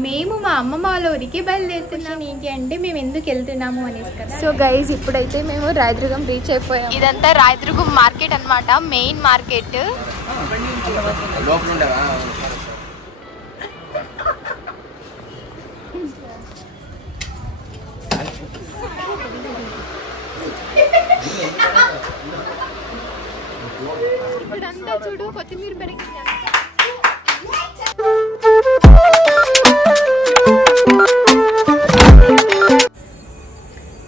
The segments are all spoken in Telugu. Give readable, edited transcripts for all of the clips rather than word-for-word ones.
మేము మా అమ్మమ్మ వాళ్ళ ఊరికి బయలుదేరుతున్నాం. ఏంటి అంటే మేము ఎందుకు వెళ్తున్నాము అనేసి కదా. సో గైజ్ ఇప్పుడైతే మేము రాయదుర్గం రీచ్ అయిపోయాం. ఇదంతా రాయదుర్గం మార్కెట్ అన్నమాట, మెయిన్ మార్కెట్. ఇప్పుడంతా చూడు కొత్తిమీర పెరిగింది.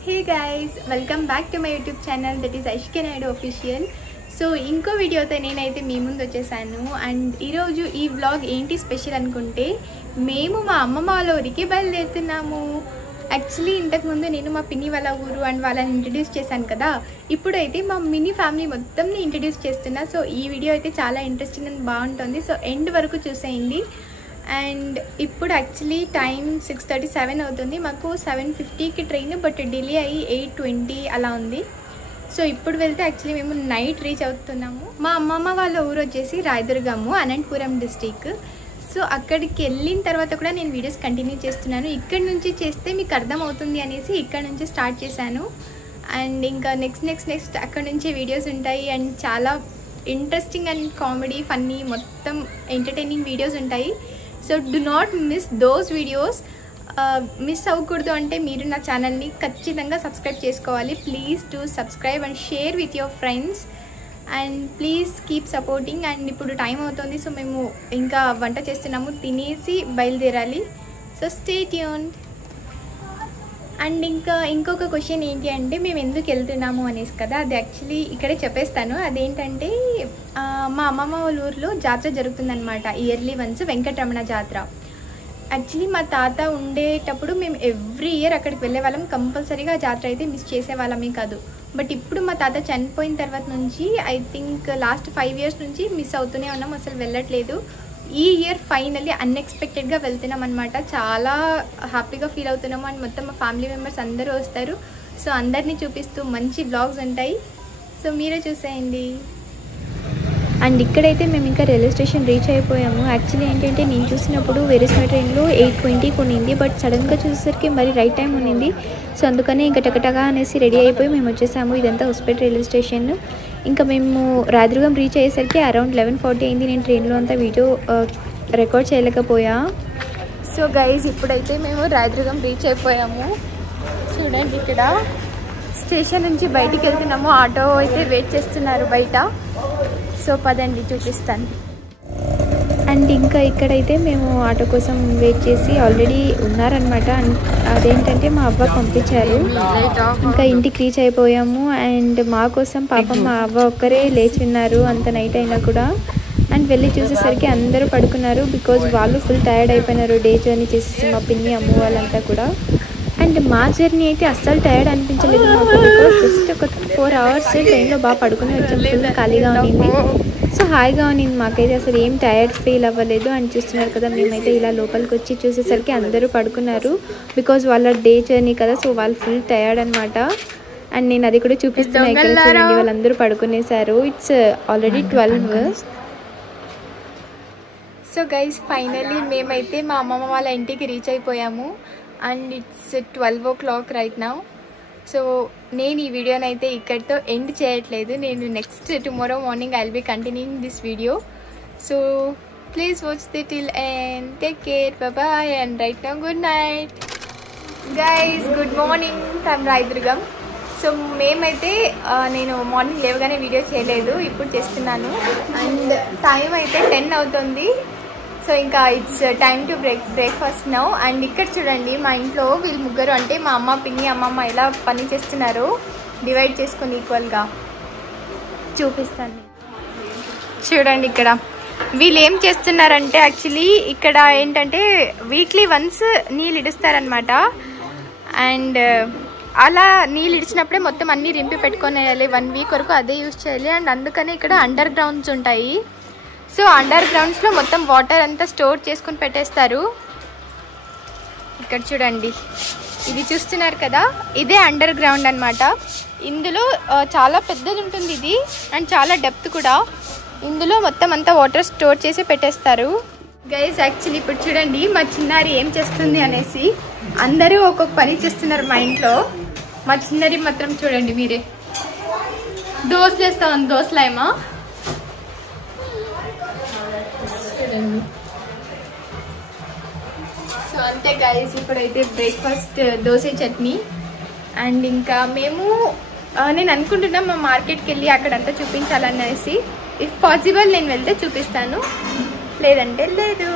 Hey guys, welcome back to my YouTube channel, that is Aishika Naidu official. So ఇంకో వీడియోతో నేనైతే మీ ముందు వచ్చేసాను. అండ్ ఈరోజు ఈ వ్లాగ్ ఏంటి స్పెషల్ అనుకుంటే, మేము మా అమ్మమ్మ వాళ్ళ ఊరికి బయలుదేరుతున్నాము. యాక్చువల్లీ ఇంతకుముందు నేను మా పిన్ని వాళ్ళ ఊరు అండ్ వాళ్ళని ఇంట్రడ్యూస్ చేశాను కదా, ఇప్పుడైతే మా మినీ ఫ్యామిలీ మొత్తంని ఇంట్రడ్యూస్ చేస్తున్నా. సో ఈ వీడియో అయితే చాలా ఇంట్రెస్టింగ్ అండ్ బాగుంటుంది. సో ఎండ్ వరకు చూసేయండి. అండ్ ఇప్పుడు యాక్చువల్లీ టైం 6:37 అవుతుంది. మాకు 7:50కి ట్రైన్, బట్ డిలే అయ్యి 8:20 అలా ఉంది. సో ఇప్పుడు వెళ్తే యాక్చువల్లీ మేము నైట్ రీచ్ అవుతున్నాము. మా అమ్మమ్మ వాళ్ళ ఊరు వచ్చేసి రాయదుర్గము, అనంతపురం డిస్టిక్. సో అక్కడికి వెళ్ళిన తర్వాత కూడా నేను వీడియోస్ కంటిన్యూ చేస్తున్నాను. ఇక్కడి నుంచి చేస్తే మీకు అర్థమవుతుంది అనేసి ఇక్కడ నుంచి స్టార్ట్ చేశాను. అండ్ ఇంకా నెక్స్ట్ అక్కడ నుంచి వీడియోస్ ఉంటాయి. అండ్ చాలా ఇంట్రెస్టింగ్ అండ్ కామెడీ, ఫన్నీ, మొత్తం ఎంటర్టైనింగ్ వీడియోస్ ఉంటాయి. So do not miss those videos. Miss అవ్వకూడదు అంటే మీరు నా ఛానల్ని ఖచ్చితంగా సబ్స్క్రైబ్ చేసుకోవాలి. Please to subscribe and share with your friends. And please keep supporting. And ఇప్పుడు టైం అవుతుంది, సో మేము ఇంకా వంట చేస్తున్నాము, తినేసి బయలుదేరాలి. So stay tuned. అండ్ ఇంకొక క్వశ్చన్ ఏంటి అంటే, మేము ఎందుకు వెళ్తున్నాము అనేసి కదా, అది యాక్చువల్లీ ఇక్కడే చెప్పేస్తాను. అదేంటంటే మా అమ్మమ్మ వాళ్ళ ఊరిలో జాతర జరుగుతుందన్నమాట, ఇయర్లీ వన్స్, వెంకటరమణ జాతర. యాక్చువల్లీ మా తాత ఉండేటప్పుడు మేము ఎవ్రీ ఇయర్ అక్కడికి వెళ్ళే వాళ్ళం. కంపల్సరీగా జాతర అయితే మిస్ చేసేవాళ్ళమే కాదు. బట్ ఇప్పుడు మా తాత చనిపోయిన తర్వాత నుంచి ఐ థింక్ లాస్ట్ 5 years నుంచి మిస్ అవుతూనే ఉన్నాం, అసలు వెళ్ళట్లేదు. ఈ ఇయర్ ఫైనల్లీ అన్ఎక్స్పెక్టెడ్గా వెళ్తున్నాం అనమాట. చాలా హ్యాపీగా ఫీల్ అవుతున్నాము. అండ్ మొత్తం మా ఫ్యామిలీ మెంబర్స్ అందరూ వస్తారు. సో అందరినీ చూపిస్తూ మంచి బ్లాగ్స్ ఉంటాయి. సో మీరే చూసేయండి. అండ్ ఇక్కడైతే మేము ఇంకా రైల్వే స్టేషన్ రీచ్ అయిపోయాము. యాక్చువల్లీ ఏంటంటే నేను చూసినప్పుడు వేరేసిన ట్రైన్లో 8:20కి ఉన్నింది, బట్ సడన్గా చూసేసరికి మరి రైట్ టైం ఉన్నింది. సో అందుకనే ఇంకా టకటగా అనేసి రెడీ అయిపోయి మేము వచ్చేసాము. ఇదంతా హొస్పేట్ రైల్వే స్టేషన్. ఇంకా మేము రాయదుర్గం రీచ్ అయ్యేసరికి అరౌండ్ 11:40 అయింది. నేను ట్రైన్లో అంతా వీడియో రికార్డ్ చేయలేకపోయా. సో గైజ్ ఇప్పుడైతే మేము రాయదుర్గం రీచ్ అయిపోయాము. చూడండి, ఇక్కడ స్టేషన్ నుంచి బయటికి వెళ్తున్నాము. ఆటో అయితే వెయిట్ చేస్తున్నారు బయట. సో పదండి చూపిస్తాను. అండ్ ఇంకా ఇక్కడైతే మేము ఆటో కోసం వెయిట్ చేసి ఆల్రెడీ ఉన్నారనమాట. అదేంటంటే మా అవ్వ పంపించారు. ఇంకా ఇంటికి రీచ్ అయిపోయాము. అండ్ మా కోసం పాపం మా అవ్వ ఒక్కరే లేచి ఉన్నారు అంత నైట్ అయినా కూడా. అండ్ వెళ్ళి చూసేసరికి అందరూ పడుకున్నారు, బికాజ్ వాళ్ళు ఫుల్ టైర్డ్ అయిపోయినారు డే జర్నీ చేసేసి, మా పిన్ని అమ్మ వాళ్ళంతా కూడా. అండ్ మా జర్నీ అయితే అస్సలు టైర్డ్ అనిపించలేదు మాకు, బికాజ్ జస్ట్ ఒక 4 hours ట్రైన్లో బాగా పడుకుని వచ్చాం. ఫుల్ ఖాళీగా ఉన్నింది, సో హాయిగా ఉన్నింది మాకైతే, అసలు ఏం టైర్డ్ ఫీల్ అవ్వలేదు. అని చూస్తున్నారు కదా, మేమైతే ఇలా లోపలికి వచ్చి చూసేసరికి అందరూ పడుకున్నారు, బికాజ్ వాళ్ళ డే జర్నీ కదా, సో వాళ్ళు ఫుల్ టైర్డ్ అనమాట. అండ్ నేను అది కూడా చూపిస్తున్నాను. ఇక్కడ చూడండి, వాళ్ళందరూ పడుకునేసారు. It's already 12. So guys finally మేమైతే మా అమ్మమ్మ వాళ్ళ ఇంటికి రీచ్ అయిపోయాము. And it's 12 o'clock right now. So నేను ఈ వీడియోని అయితే ఇక్కడితో ఎండ్ చేయట్లేదు. నేను next tomorrow morning I will be continuing this video. So please watch the till and take care, bye. And right now good night guys. Good morning from Rayadurgam. So మేమైతే నేను మార్నింగ్ లేవగానే వీడియో చేయలేదు, ఇప్పుడు చేస్తున్నాను. అండ్ టైం అయితే 10 అవుతుంది. సో ఇంకా it's time to breakfast now. And ఇక్కడ చూడండి, మా ఇంట్లో వీళ్ళు ముగ్గురు, అంటే మా అమ్మ, పిన్ని, అమ్మమ్మ ఎలా పని చేస్తున్నారు డివైడ్ చేసుకొని ఈక్వల్గా చూపిస్తాను. చూడండి ఇక్కడ వీళ్ళు ఏం చేస్తున్నారంటే, యాక్చువల్లీ ఇక్కడ ఏంటంటే వీక్లీ వన్స్ నీళ్ళు ఇడుస్తారనమాట. అండ్ అలా నీళ్ళు ఇడిచినప్పుడే మొత్తం అన్నీ రింపి పెట్టుకొని వేయాలి. 1 week వరకు అదే యూజ్ చేయాలి. అండ్ అందుకనే ఇక్కడ అండర్ గ్రౌండ్స్ ఉంటాయి. సో అండర్ గ్రౌండ్స్లో మొత్తం వాటర్ అంతా స్టోర్ చేసుకుని పెట్టేస్తారు. ఇక్కడ చూడండి, ఇది చూస్తున్నారు కదా, ఇదే అండర్ గ్రౌండ్ అనమాట. ఇందులో చాలా పెద్దది ఉంటుంది ఇది, అండ్ చాలా డెప్త్ కూడా. ఇందులో మొత్తం అంతా వాటర్ స్టోర్ చేసి పెట్టేస్తారు. గైస్ యాక్చువల్లీ ఇప్పుడు చూడండి మా చిన్నారి ఏం చేస్తుంది అనేసి అందరూ ఒక్కొక్క పని చేస్తున్నారు మా ఇంట్లో. మా చిన్నారి మాత్రం చూడండి మీరే దోశలు వేస్తా ఉంది. దోశలేమో చూడండి. సో అంతే గైస్, ఇప్పుడైతే బ్రేక్ఫాస్ట్ దోశ చట్నీ. అండ్ ఇంకా మేము నేను అనుకుంటున్నా మా మార్కెట్కి వెళ్ళి అక్కడంతా చూపించాలనేసి. ఇఫ్ పాసిబుల్ నేను వెళ్తే చూపిస్తాను, లేదంటే లేదు.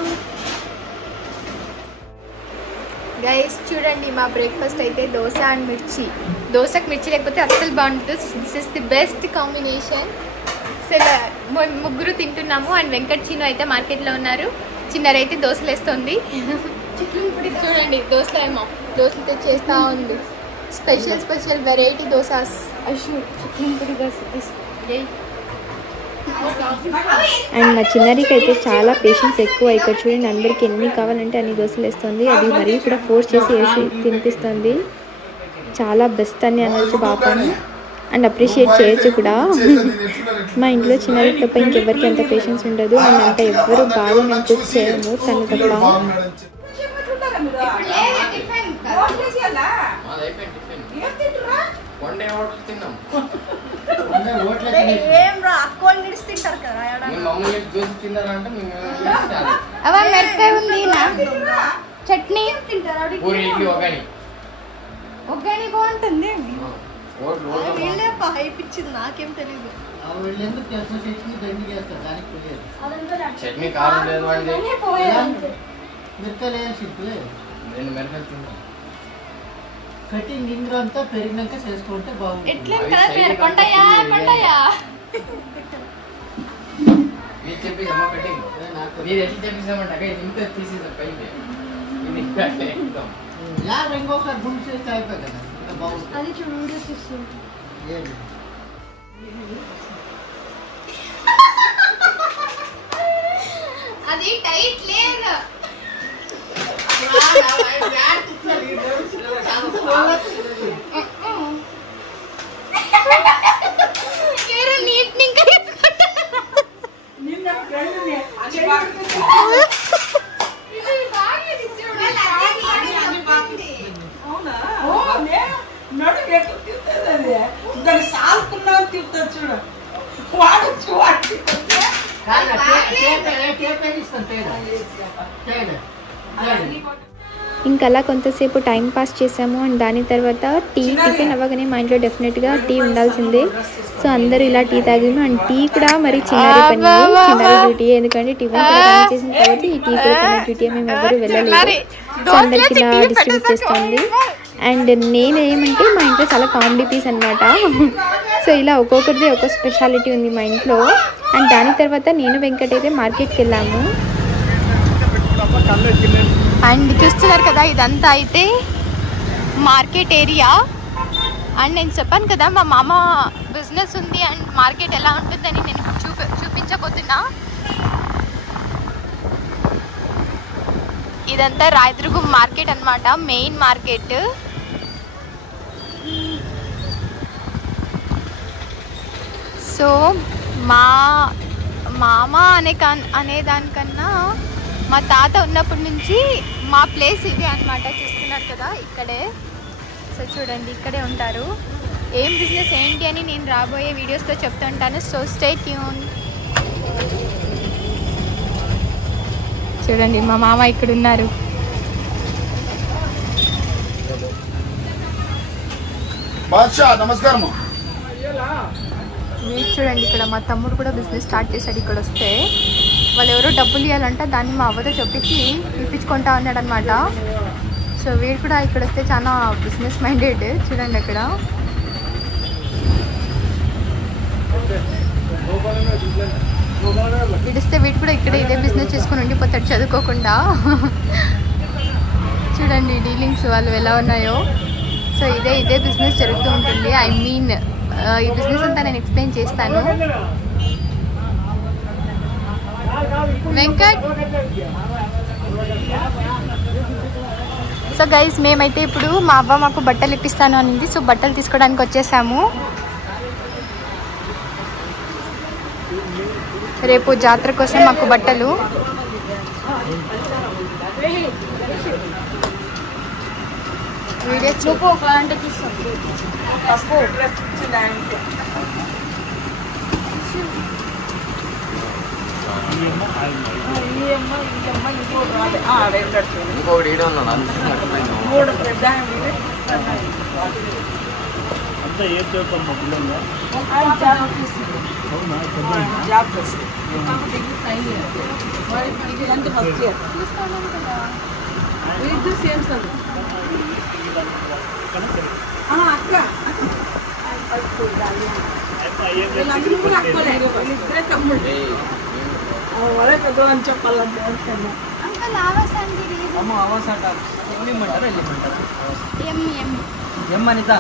గైస్ చూడండి మా బ్రేక్ఫాస్ట్ అయితే దోశ అండ్ మిర్చి. దోశకు మిర్చి లేకపోతే అస్సలు బాగుంటుంది. This is the best combination. అసలు ముగ్గురు తింటున్నాము. అండ్ వెంకట్ చీను అయితే మార్కెట్లో ఉన్నారు. చిన్నరైతే అయితే దోశలు వేస్తుంది. చూడండి దోశలు ఏమో దోశలతో చేస్తూ ఉంది. Special variety dosas. అండ్ మా చిన్నారికి అయితే చాలా పేషెన్స్ ఎక్కువ. ఇక్కడ చూడండి అందరికి ఎన్ని కావాలంటే అన్ని దోశలు వేస్తుంది. అది మరీ కూడా ఫోర్స్ చేసి వేసి తినిపిస్తుంది. చాలా బెస్ట్ అని అనొచ్చు పాపని. అండ్ అప్రిషియేట్ చేయొచ్చు కూడా. మా ఇంట్లో చిన్నారికి తప్ప ఇంకెవరికి అంత పేషెన్స్ ఉండదు. అండ్ అంత ఎవరు బాగా మేము కుక్ చేయము తను తప్ప. మిరపకాయ ఉంది చట్నీ ఒగ్గాని బాగుంటుంది. అయిపించింది నాకేం తెలీదు. చట్నీ కారం లేదు కటింగ్ ఇంగ్రంతా పెరిగినాక చేసుకుంటే బాగుంటుంది. ఎట్లా పండయా పండయా మీరు చెప్పేసమ్మా కటింగ్ మీరు ఎట్లా చెప్పేసామంట ఇంత తీసేసాం పైకి ఇంకొకసారి గుండు చేస్తే అయిపోయి కదా బాగుంటుంది. అది చూడు చూస్తుంది. అది టైట్ లేదు. దాన్ని సాల్కున్నా తిప్పుతారు చూడ వాడచ్చు ఇంకా అలా కొంతసేపు టైం పాస్ చేసాము. అండ్ దాని తర్వాత టిఫిన్ అవ్వగానే మా ఇంట్లో డెఫినెట్గా టీ ఉండాల్సిందే. సో అందరూ ఇలా టీ తాగాము. అండ్ టీ కూడా మరి చిన్నారి పని, చిన్నారి డ్యూటీ. ఎందుకంటే టిఫిన్ కూడా పని చేసిన తర్వాత ఈ టీ కూడా తన డ్యూటీ. మేము ఎవరు వెళ్ళలేదు. సో అందరికి ఇలా డిస్ట్రిబ్యూట్ చేస్తుంది. అండ్ నేను ఏమంటే మా ఇంట్లో చాలా కామెడీ పీస్ అనమాట. సో ఇలా ఒక్కొక్కరిది ఒక్కొక్క స్పెషాలిటీ ఉంది మా ఇంట్లో. అండ్ దాని తర్వాత నేను వెంకట్ అయితే మార్కెట్కి వెళ్ళాము. అండ్ చూస్తున్నారు కదా ఇదంతా అయితే మార్కెట్ ఏరియా. అండ్ నేను చెప్పాను కదా మా మామ బిజినెస్ ఉంది అండ్ మార్కెట్ ఎలా ఉంటుందని నేను చూపించబోతున్నా. ఇదంతా రాయదుర్గం మార్కెట్ అన్నమాట, మెయిన్ మార్కెట్. సో మా మామ అనేదానికన్నా మా తాత ఉన్నప్పటి నుంచి మా ప్లేస్ ఇది అన్నమాట. చూస్తున్నారు కదా ఇక్కడే. సో చూడండి ఇక్కడే ఉంటారు. ఏం బిజినెస్ ఏంటి అని నేను రాబోయే వీడియోస్లో చెప్తుంటాను. So stay tune. చూడండి మా మామ ఇక్కడ ఉన్నారు. నమస్కారం. మీరు చూడండి ఇక్కడ మా తమ్ముడు కూడా బిజినెస్ స్టార్ట్ చేశాడు. ఇక్కడ వస్తే వాళ్ళు ఎవరో డబ్బులు ఇవ్వాలంట, దాన్ని మా అవ్వతో ఇప్పించుకుంటా ఉన్నాడు అనమాట. సో వీడు కూడా ఇక్కడ వస్తే చాలా బిజినెస్ మైండెడ్. చూడండి అక్కడ విడిస్తే వీడు కూడా ఇక్కడ ఇదే బిజినెస్ చేసుకుని ఉండిపోతాడు చదువుకోకుండా. చూడండి డీలింగ్స్ వాళ్ళు ఎలా ఉన్నాయో. సో ఇదే బిజినెస్ జరుగుతూ ఉంటుంది. ఐ మీన్ ఈ బిజినెస్ అంతా నేను ఎక్స్ప్లెయిన్ చేస్తాను. వెంకట్. సో గైస్ మేమైతే ఇప్పుడు మా అవ్వ మాకు బట్టలు ఇప్పిస్తాను అనింది. సో బట్టలు తీసుకోవడానికి వచ్చేసాము. రేపు జాతర కోసం మాకు బట్టలు. ఇంకోటి ఈడ ఉన్నాను అంతా ఏ చోటమ్మా పిల్లలు అని చెప్పాలంటే అమ్మ అవసాట ఏమంటారా వెళ్ళమంటారు అనిత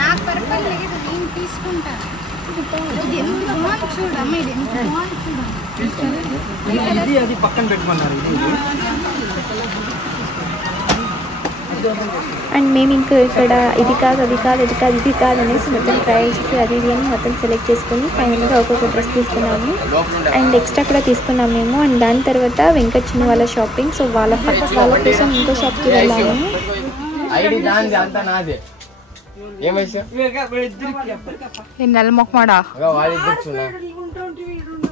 నాకు పర్పల్ లేదు, నేను తీసుకుంటాను. ఇది ఎంత బాగుంది చూడమ్మా, ఇది ఎంత బాగుంది చూడండి. ఇది అది పక్కన పెట్టుకున్నారు ఇది అండ్ మేము ఇంకా ఇక్కడ ఇది కాదు అది కాదు ఇది కాదు ఇది కాదు అనేసి మొత్తం ట్రయల్ చేసి అది ఇది అని మొత్తం సెలెక్ట్ చేసుకుని ఫైనల్గా ఒక్కొక్క డ్రెస్ తీసుకున్నాము. అండ్ ఎక్స్ట్రా కూడా తీసుకున్నాము మేము. అండ్ దాని తర్వాత వెంకచ్చిన వాళ్ళ షాపింగ్, సో వాళ్ళ కోసం ఇంకో షాప్కి వెళ్ళాము. నల్ల మొక్కమాడా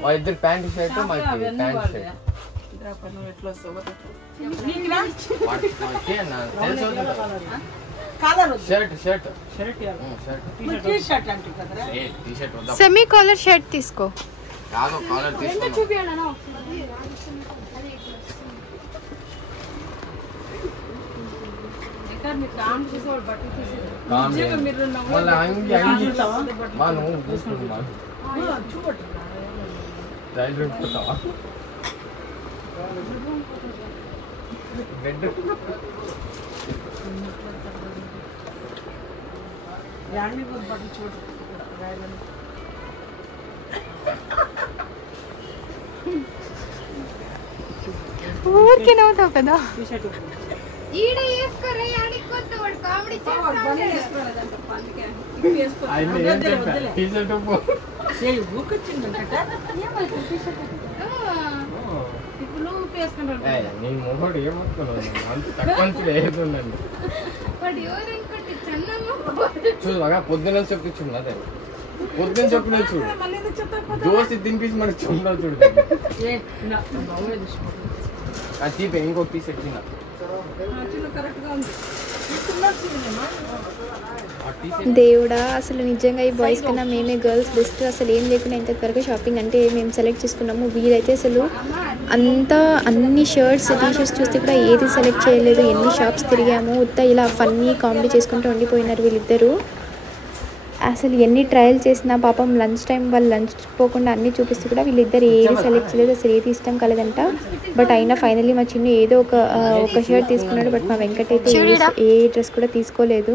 వాళ్ళిద్దరు ప్యాంట్ షర్ట్ మాకు pant shirt semi caller shirt తీసుకో. ఊరికే నవ్వుతావు కదా. ఈడ వేసుకోరా, ఆడికొద్దు, వాడు కామెడీ చూడగా పొద్దున చెప్పించు అదే పొద్దున చెప్పిన చూడు దోశ తినిపించి మనకు చూడ చూడు తీపే ఇంకో పీస్ ఎక్కిన దేవుడా, అసలు నిజంగా ఈ బాయ్స్ కన్నా మేమే గర్ల్స్ బెస్ట్. అసలు ఏం లేకుండా ఇంత త్వరగా షాపింగ్ అంటే మేము సెలెక్ట్ చేసుకున్నాము. వీరైతే అసలు అన్ని షర్ట్స్ టీషర్ట్స్ చూస్తే కూడా ఏది సెలెక్ట్ చేయలేదు. ఎన్ని షాప్స్ తిరిగాము, ఉత్త ఇలా ఫన్నీ కామెడీ చేసుకుంటూ ఉండిపోయినారు వీళ్ళిద్దరూ. అసలు ఎన్ని ట్రయల్ చేసినా పాపం లంచ్ టైం వాళ్ళు లంచ్ పోకుండా అన్నీ చూపిస్తూ కూడా వీళ్ళిద్దరు ఏది సెలెక్ట్ చేయలేదు. అసలు ఏది ఇష్టం కలదంట. బట్ అయినా ఫైనల్లీ మా చిన్న ఏదో ఒక షర్ట్ తీసుకున్నాడు. బట్ మా వెంకట్ అయితే ఏ డ్రెస్ కూడా తీసుకోలేదు.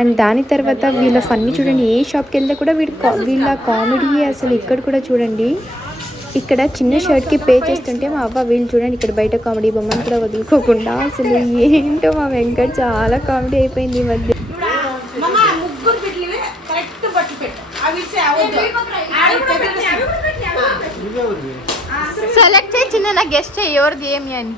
అండ్ దాని తర్వాత వీళ్ళ ఫన్నీ చూడండి, ఏ షాప్కి వెళ్తే కూడా వీళ్ళ కామెడీ అసలు ఇక్కడ కూడా చూడండి. ఇక్కడ చిన్న షర్ట్కి పే చేస్తుంటే మా అవ్వ వీళ్ళు చూడండి ఇక్కడ బయట కామెడీ బొమ్మను కూడా వదులుకోకుండా అసలు ఏంటో మా వెంకట్ చాలా కామెడీ అయిపోయింది ఈ మధ్య. సెలెక్ట్ చేయి చిన్న, నా గెస్ట్ చేయి ఎవరిది ఏమి అని.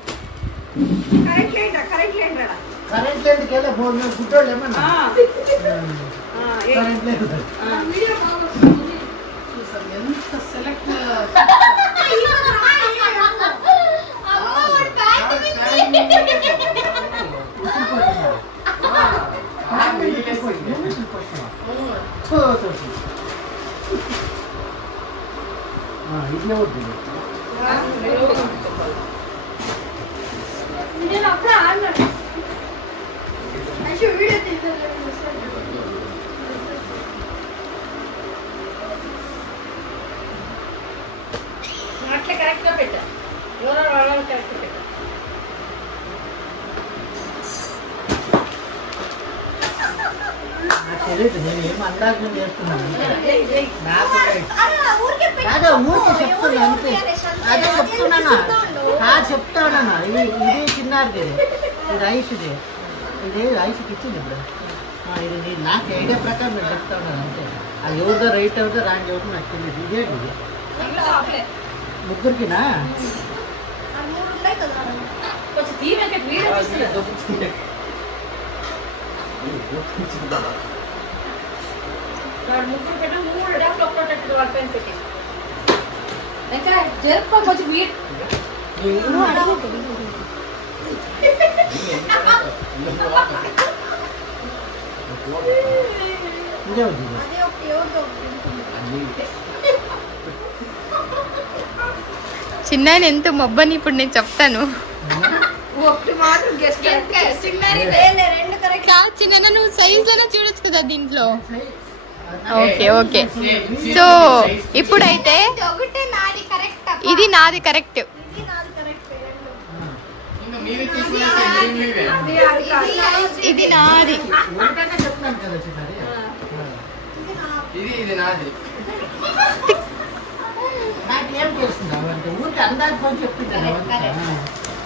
నేను ఏం అందాక చేస్తున్నాను చెప్తున్నా అంతే. అదే చెప్తున్నానా చెప్తానా ఇది చిన్నారిది ఇది రైస్ది ఇది రైస్కి ఇచ్చింది ఇప్పుడు ఇది నేను నాకు ఐడియా ప్రకారం నేను చెప్తా ఉన్నాను అంతే. అది ఎవరిదో రైట్ అవుతుందో రాంగ్ అవుతుందో నాకు తెలియదు. ఇదే ఇది ముగ్గురికినా ఇదే ఉంది చిన్న ఎంత మొబ్బని ఇప్పుడు నేను చెప్తాను. చిన్న నువ్వు సైజ్ లోనే చూడొచ్చు కదా దీంట్లో. Okay okay. సో ఇప్పుడైతే ఇది నాది కరెక్ట్. ఇది నాది.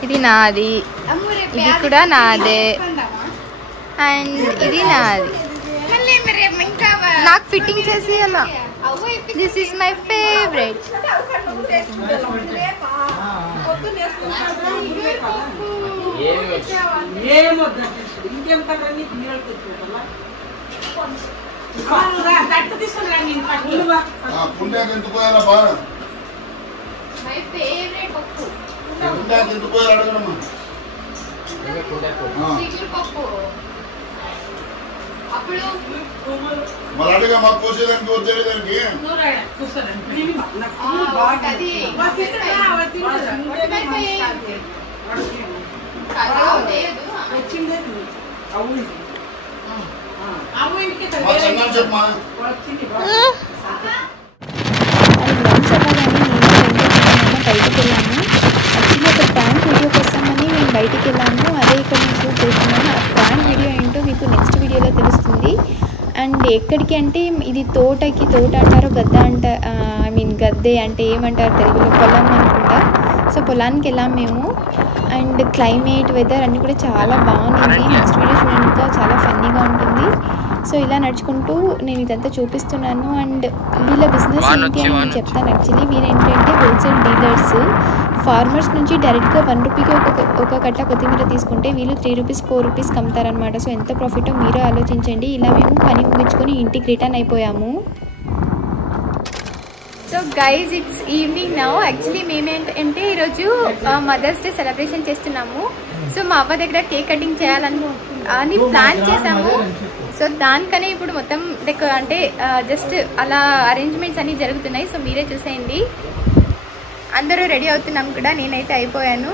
ఇది నాది, ఇది కూడా నాదే, అండ్ ఇది నాది. నాకు ఫిట్టింగ్ చేసి అలా. This is my favourite. మళ్ళీ మాకు కోసేదానికి వచ్చేదానికి చెప్పమా. బయటికి వెళ్ళాము. యాక్చువల్లీ ఒక ప్రాంక్ వీడియో కోసమని మేము బయటికి వెళ్ళాము. అదే ఇక్కడ నేను షూట్ చేస్తున్నాను. ఆ ప్రాంక్ వీడియో ఏంటో మీకు నెక్స్ట్ వీడియోలో తెలుస్తుంది. అండ్ ఎక్కడికి అంటే ఇది తోటకి, తోట అంటారు, గద్ద అంట, ఐ మీన్ గద్దే అంటే ఏమంటారు తెలుగులో, పొలం అనుకుంటా. సో పొలానికి వెళ్ళాం మేము. అండ్ క్లైమేట్, వెదర్ అన్నీ కూడా చాలా బాగుంది. నెక్స్ట్ వీడియో చూడండి, ఇంకా చాలా ఫన్నీగా ఉంటుంది. సో ఇలా నడుచుకుంటూ నేను ఇదంతా చూపిస్తున్నాను. అండ్ వీళ్ళ బిజినెస్ ఏంటి అని నేను చెప్తాను. యాక్చువల్లీ వీరేంటంటే హోల్సేల్ డీలర్స్. ఫార్మర్స్ నుంచి డైరెక్ట్గా 1 రూపీకి ఒక కట్ట కొత్తిమీర తీసుకుంటే వీళ్ళు 3 రూపీస్ 4 రూపీస్కి అమ్ముతారనమాట. సో ఎంత ప్రాఫిటో మీరే ఆలోచించండి. ఇలా మేము పని ముగించుకొని ఇంటికి రిటర్న్ అయిపోయాము. So guys it's evening now. Actually మేమేంటంటే ఈరోజు మదర్స్ డే సెలబ్రేషన్ చేస్తున్నాము. సో మా అవ్వ దగ్గర కేక్ కటింగ్ చేయాలని ప్లాన్ చేసాము. సో దానికనే ఇప్పుడు మొత్తం అంటే జస్ట్ అలా అరేంజ్మెంట్స్ అన్నీ జరుగుతున్నాయి. సో మీరే చూసేయండి. అందరూ రెడీ అవుతున్నాం కూడా. నేనైతే అయిపోయాను.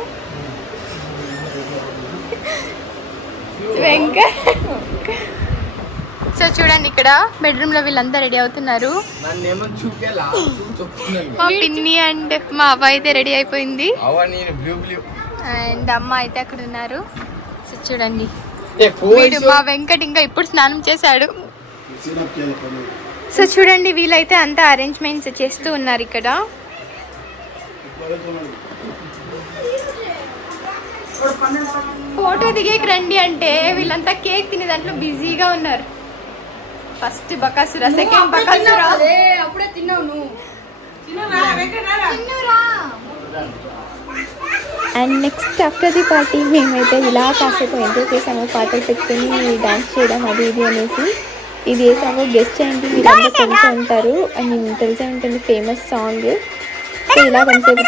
సో చూడండి, ఇక్కడ బెడ్రూమ్ లో వీళ్ళంతా రెడీ అవుతున్నారు. మా పిన్ని అండ్ మా అవ్వ అయితే రెడీ అయిపోయింది. అండ్ అమ్మ అయితే అక్కడ ఉన్నారు. సో చూడండి, వీడు మా వెంకట్ ఇంకా ఇప్పుడు స్నానం చేశాడు. సో చూడండి, వీళ్ళైతే అంతా అరేంజ్మెంట్స్ చేస్తూ ఉన్నారు ఇక్కడ. ఫోటో దిగేకి రండి అంటే వీళ్ళంతా కేక్ తినే దాంట్లో బిజీగా ఉన్నారు. First Bakasura, second Bakasura. అప్పుడే తిన్నావు నువ్వు. And next after the party మేమైతే ఇలా కాసేపు ఎంజాయ్ చేసాము. పాటలు పెట్టుకుని డాన్స్ చేయడం అది ఇది అనేసి. ఇది ఏ సాంగ్ గెస్ట్ చేయండి, మీరు అందరూ తెలిసే ఉంటారు. ఐ మీన్ తెలిసే ఉంటుంది, ఫేమస్ సాంగ్. సో ఇలా కొంతసేపు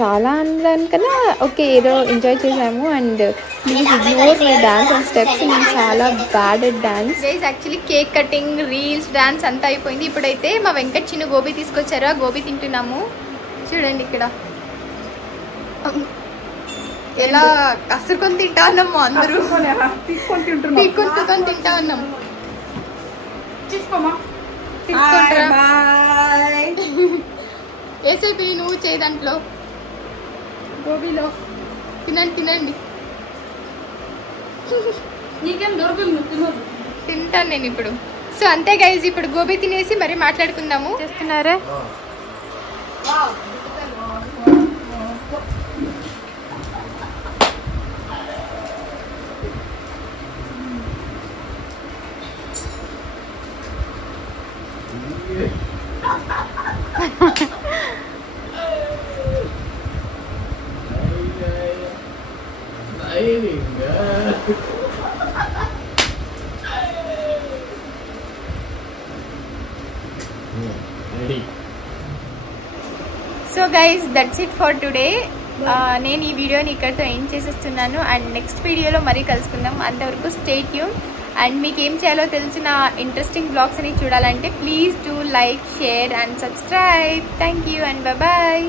చాలా అందరికన్నా ఓకే ఏదో ఎంజాయ్ చేసాము. And please ignore my dance and steps. నేను చాలా bad at dance. Actually cake cutting, reels, dance అంతా అయిపోయింది. ఇప్పుడైతే మా వెంకట్ చిన్న గోబీ తీసుకొచ్చారు. ఆ గోబీ తింటున్నాము. చూడండి ఇక్కడ ఎలా కసురుకొని తింటా ఉన్నాము. అందరూ పీక్కొని తింటా ఉన్నాం. వేసైపోయి నువ్వు చేయి దాంట్లో గోబీలో. తినండి. తింటాను నేను ఇప్పుడు. సో అంతే గైజ్, ఇప్పుడు గోబీ తినేసి మరి మాట్లాడుకుందాము. చేస్తున్నారా? So guys that's it for today. నేను ఈ వీడియోని ఇక్కడితో ఎండ్ చేసేస్తున్నాను అండ్ నెక్స్ట్ వీడియోలో మరీ కలుసుకుందాం. అంతవరకు స్టే ట్యూన్. అండ్ మీకు ఏం చేయాలో తెలిసిన ఇంట్రెస్టింగ్ బ్లాగ్స్ అని చూడాలంటే please do like, share and subscribe. Thank you and bye.